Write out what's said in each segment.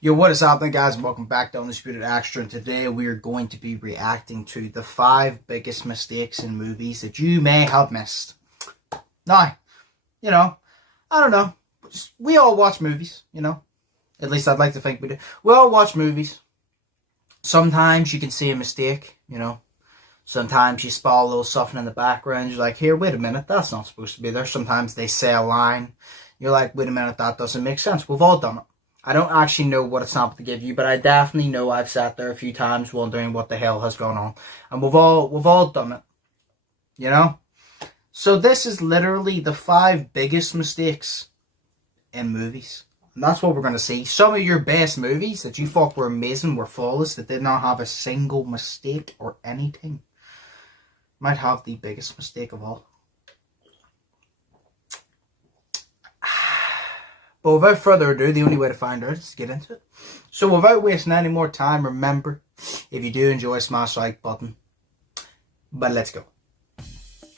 Yo, what is happening, guys? Welcome back to Undisputed Extra, and today we are going to be reacting to the 5 biggest mistakes in movies that you may have missed. Now, I don't know. We all watch movies, At least I'd like to think we do. We all watch movies. Sometimes you can see a mistake, Sometimes you spot a little something in the background. You're like, here, wait a minute, that's not supposed to be there. Sometimes they say a line. You're like, wait a minute, that doesn't make sense. We've all done it. I don't actually know what example to give you, but I definitely know I've sat there a few times wondering what the hell has gone on. And we've all done it, So this is literally the 5 biggest mistakes in movies. And that's what we're going to see. Some of your best movies that you thought were amazing, were flawless, that did not have a single mistake or anything, might have the biggest mistake of all. But without further ado, the only way to find out is to get into it. So without wasting any more time, remember, if you do enjoy, smash the like button. But let's go.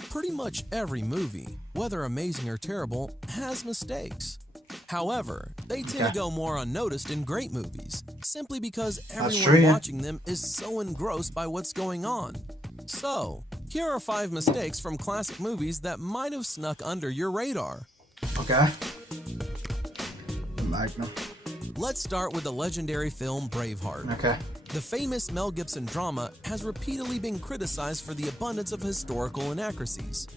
Pretty much every movie, whether amazing or terrible, has mistakes. However, they tend to go more unnoticed in great movies, simply because everyone watching them is so engrossed by what's going on. So, here are 5 mistakes from classic movies that might have snuck under your radar. Okay. Magnum. Let's start with the legendary film Braveheart. Okay. The famous Mel Gibson drama has repeatedly been criticized for the abundance of historical inaccuracies.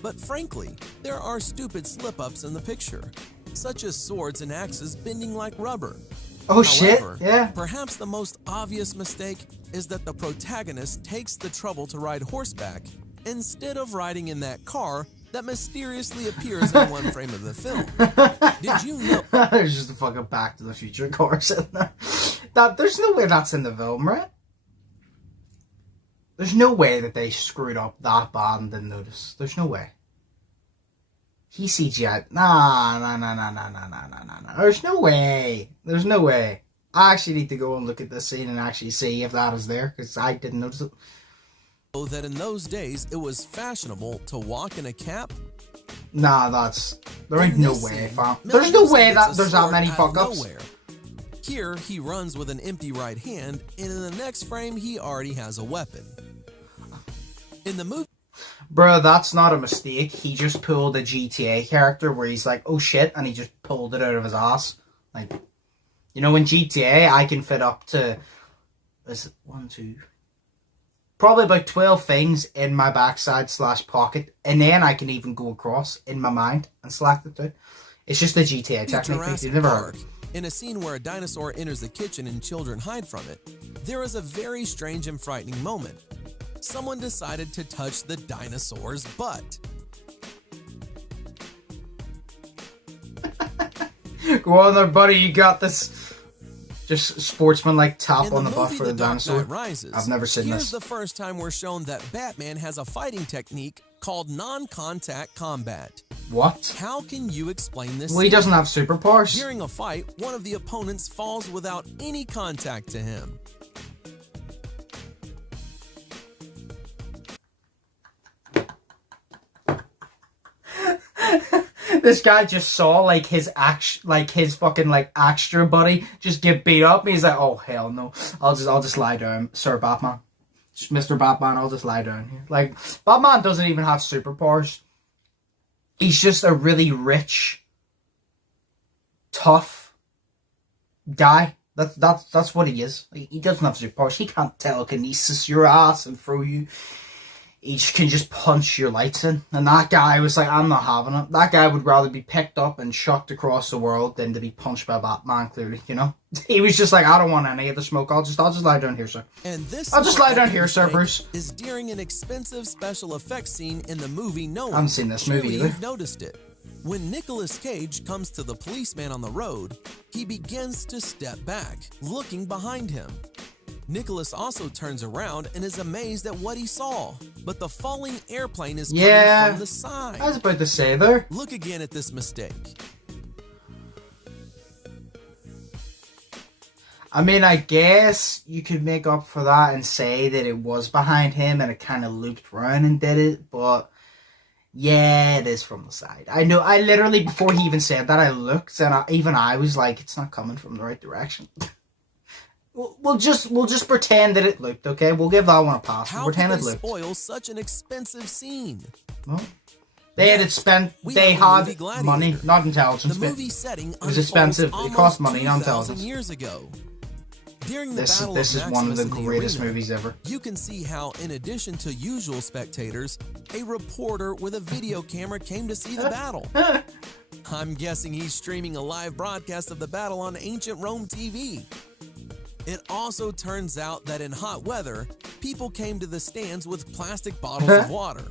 But frankly, there are stupid slip-ups in the picture, such as swords and axes bending like rubber. Oh, However, shit, yeah. Perhaps the most obvious mistake is that the protagonist takes the trouble to ride horseback instead of riding in that car that mysteriously appears in one frame of the film. Did you know? There's just a fucking Back to the Future course in there. There's no way that's in the film, right? There's no way that they screwed up that bad and didn't notice. There's no way. He CGI'd. Nah. There's no way. There's no way. I actually need to go and look at this scene and actually see if that is there, because I didn't notice it. That in those days it was fashionable to walk in a cap? Nah, there ain't no way, fam. There's no way that there's that many fuck-ups. Here, he runs with an empty right hand, and in the next frame, he already has a weapon. In the movie... Bro, that's not a mistake. He just pulled a GTA character where he's like, oh shit, and he just pulled it out of his ass. Like, in GTA, I can fit up to... Is it 1, 2... Probably about 12 things in my backside / pocket, and then I can even go across in my mind and select it too. It's just a GTA technique. You've never heard. In a scene where a dinosaur enters the kitchen and children hide from it, there is a very strange and frightening moment. Someone decided to touch the dinosaur's butt. Go on there, buddy, you got this. Just sportsman-like tap on the butt for the dinosaur. I've never seen this. Here's the first time we're shown that Batman has a fighting technique called non-contact combat. What? How can you explain this? Well, he doesn't have superpowers. During a fight, one of the opponents falls without any contact to him. This guy just saw his fucking extra buddy just get beat up. And he's like, oh hell no, I'll just lie down, Sir Batman, Mr. Batman. I'll just lie down here. Like, Batman doesn't even have superpowers. He's just a really rich, tough guy. That's what he is. He doesn't have superpowers. He can't telekinesis your ass and throw you. He can just punch your lights in. And that guy was like, I'm not having it. That guy would rather be picked up and chucked across the world than to be punched by Batman, clearly, He was just like, I don't want any of the smoke. I'll just lie down here, sir. And this I'll just lie down here, sir, Bruce. Is during an expensive special effects scene in the movie No One. I haven't seen this movie either. You've noticed it. When Nicolas Cage comes to the policeman on the road, he begins to step back, looking behind him. Nicholas also turns around and is amazed at what he saw, but the falling airplane is coming from the side. I was about to say there. Look again at this mistake. I mean, I guess you could make up for that and say that it was behind him and it kind of looped around and did it, but Yeah, it is from the side. I know. I literally, before he even said that, I looked, and even I was like, it's not coming from the right direction. We'll just pretend that it looked, okay? We'll give that one a pass. How pretend could it they looked. spoil such an expensive scene? Well, they had money, not intelligence. The movie setting it was expensive. It cost money, not intelligence. Years ago. During the this battle is of one of the Maximus in greatest arena, movies ever. You can see how, in addition to usual spectators, a reporter with a video camera came to see the battle. I'm guessing he's streaming a live broadcast of the battle on Ancient Rome TV. It also turns out that in hot weather, people came to the stands with plastic bottles of water.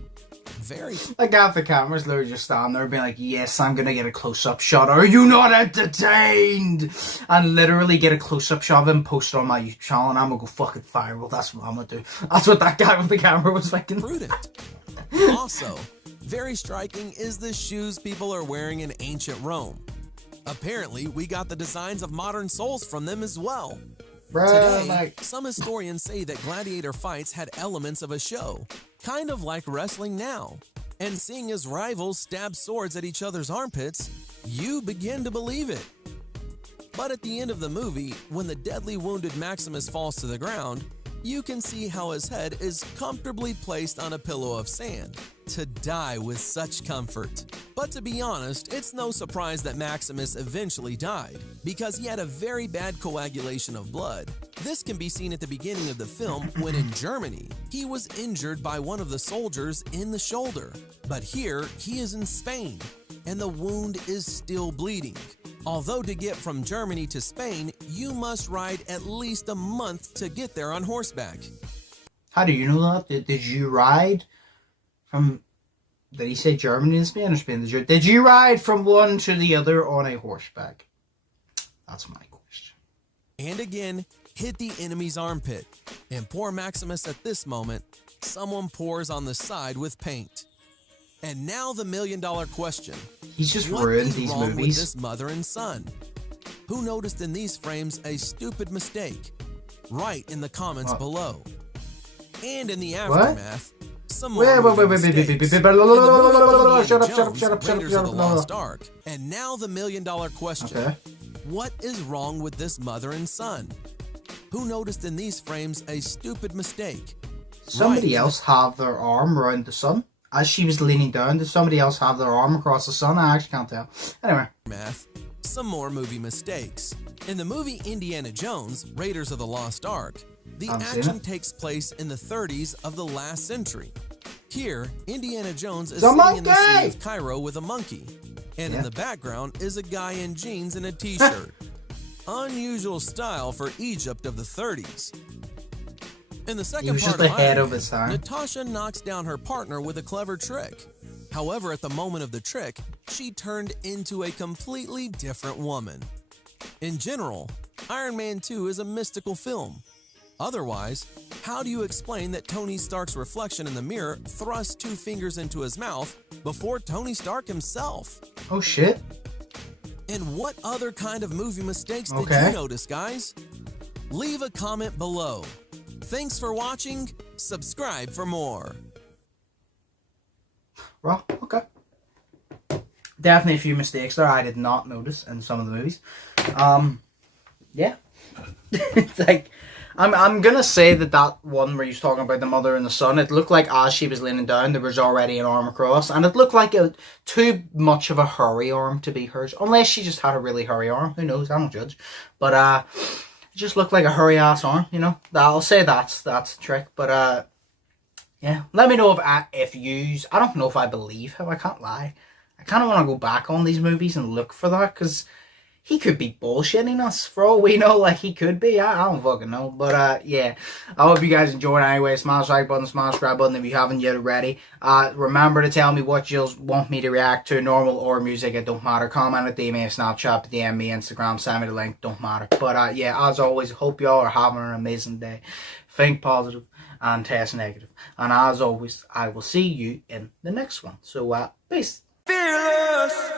Very. Like half the cameras literally just standing there being like, yes, I'm gonna get a close-up shot. Are you not entertained? And literally get a close-up shot of him, post it on my YouTube channel, and I'm gonna go fucking viral. That's what I'm gonna do. That's what that guy with the camera was thinking. Prudent. Also, very striking is the shoes people are wearing in ancient Rome. Apparently, we got the designs of modern soles from them as well. Today, some historians say that gladiator fights had elements of a show, kind of like wrestling now. And seeing as rivals stab swords at each other's armpits, you begin to believe it. But at the end of the movie, when the deadly wounded Maximus falls to the ground, you can see how his head is comfortably placed on a pillow of sand, to die with such comfort. But to be honest, it's no surprise that Maximus eventually died, because he had a very bad coagulation of blood. This can be seen at the beginning of the film when in Germany, he was injured by one of the soldiers in the shoulder. But here, he is in Spain, and the wound is still bleeding. Although to get from Germany to Spain, you must ride at least a month to get there on horseback. How do you know that? Did you ride from, did he say Germany to Spain or Spain to Germany? Did you ride from one to the other on a horseback? That's my question. And again, hit the enemy's armpit. And poor Maximus at this moment, someone pours on the side with paint. And now the million-dollar question. He's just ruined these What is wrong movies. with this mother and son? Who noticed in these frames a stupid mistake? Write in the comments below. And in the aftermath, some more mistakes. Shut up. And now the million-dollar question. Okay. What is wrong with this mother and son? Who noticed in these frames a stupid mistake? Somebody else have their arm around the sun. As she was leaning down, did somebody else have their arm across the sun? I actually can't tell. Anyway. Some more movie mistakes. In the movie Indiana Jones, Raiders of the Lost Ark, the action takes place in the 30s of the last century. Here, Indiana Jones is sitting in the city of Cairo with a monkey. And in the background is a guy in jeans and a t-shirt. Unusual style for Egypt of the 30s. In the second part of Iron Man, Natasha knocks down her partner with a clever trick. However, at the moment of the trick, she turned into a completely different woman. In general, Iron Man 2 is a mystical film. Otherwise, how do you explain that Tony Stark's reflection in the mirror thrusts 2 fingers into his mouth before Tony Stark himself? Oh shit. And what other kind of movie mistakes did you notice, guys? Leave a comment below. Thanks for watching. Subscribe for more. Well, okay. Definitely a few mistakes there I did not notice in some of the movies. Yeah. It's like, I'm gonna say that one where he's talking about the mother and the son, it looked like as she was leaning down, there was already an arm across, and it looked like too much of a hurry arm to be hers. Unless she just had a really hurry arm. Who knows? I don't judge. But, it just looked like a hurry ass arm, you know. I'll say that's the trick. But yeah, let me know if yous. I don't know if I believe him. I can't lie. I kind of want to go back on these movies and look for that, because he could be bullshitting us for all we know. Like, he could be. I don't fucking know. But yeah, I hope you guys enjoyed anyway. Smash like button, smash subscribe button if you haven't yet already. Remember to tell me what you'll want me to react to, normal or music, it don't matter. Comment at DM me, Snapchat, DM me, Instagram, send me the link, don't matter. But yeah, as always, hope y'all are having an amazing day. Think positive and test negative. And as always, I will see you in the next one. So peace. Fearless.